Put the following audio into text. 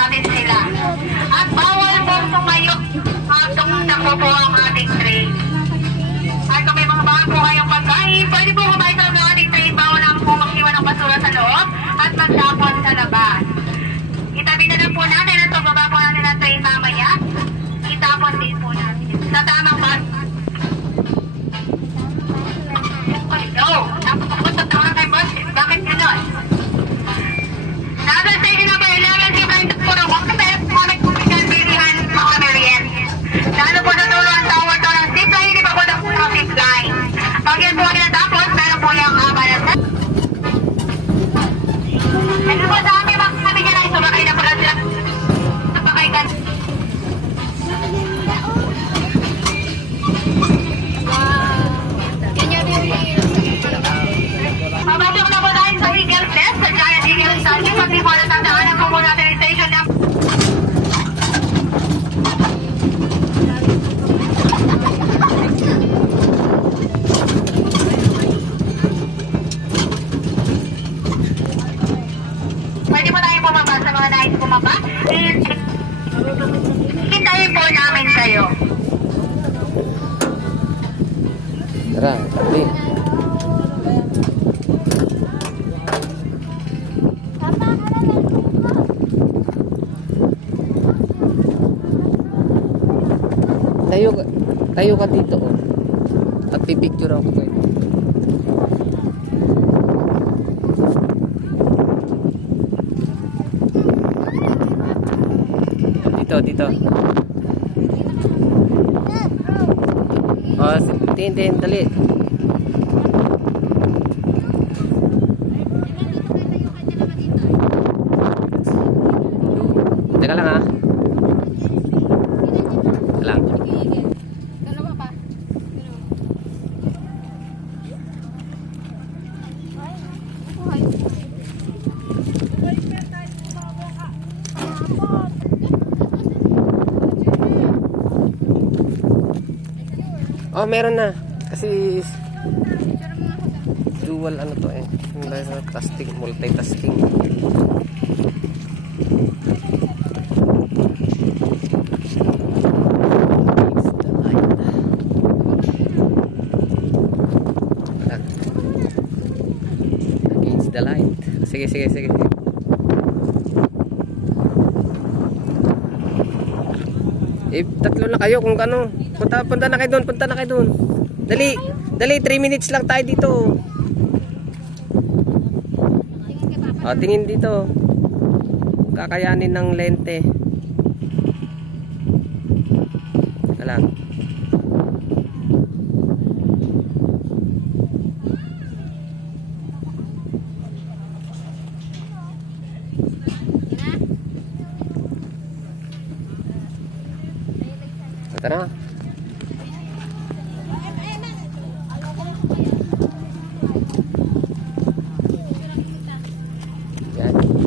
natin sila. At bawal pong tumayo tumakbo po ang ating train. At kung may mga bawal po kayong pagkain, pwede po kumain sa ng ating train. Bawal lang po mag-iwan ng basura sa loob at magtapon sa labas. Itabi na lang po natin at pagbaba po natin ang train mamaya. Itapon din po natin sa tamang bus. No, napapagod sa tamang time bus. Bakit gano'n? Nasa station number 11, si Brenda po ng Walker Best, mga nagpupigan, bilihan, mga meriend. Lalo po natulo ang tower to ng zip line, hindi pa po ng zip line. Pag yan po kinatapos, meron po yung balas. Ano po sa aming mga kami niya na isubakay na pala sila. Sabakay ka. Mabasok na po tayo sa Eagles Nest, sa Giant Eagles Station. Pag di po natataanan po muna natin yung station na. Pwede po tayo bumaba sa mga nais bumaba. Hintayin po namin kayo. Tara, tabi. Tayo ka dito, oh. At pipicture ako kayo. Dito. Oh, tin, dali. Teka lang, ha. Teka lang. Oh, meron na. Kasi dual ano to eh. Tasking, multitasking. Against the light. Sige. Eh, tatlo na kayo kung ano. Punta na kayo doon. Dali, 3 minutes lang tayo dito. O, tingin dito. Kakayanin ng lente. Teka lang. Tara. Yan.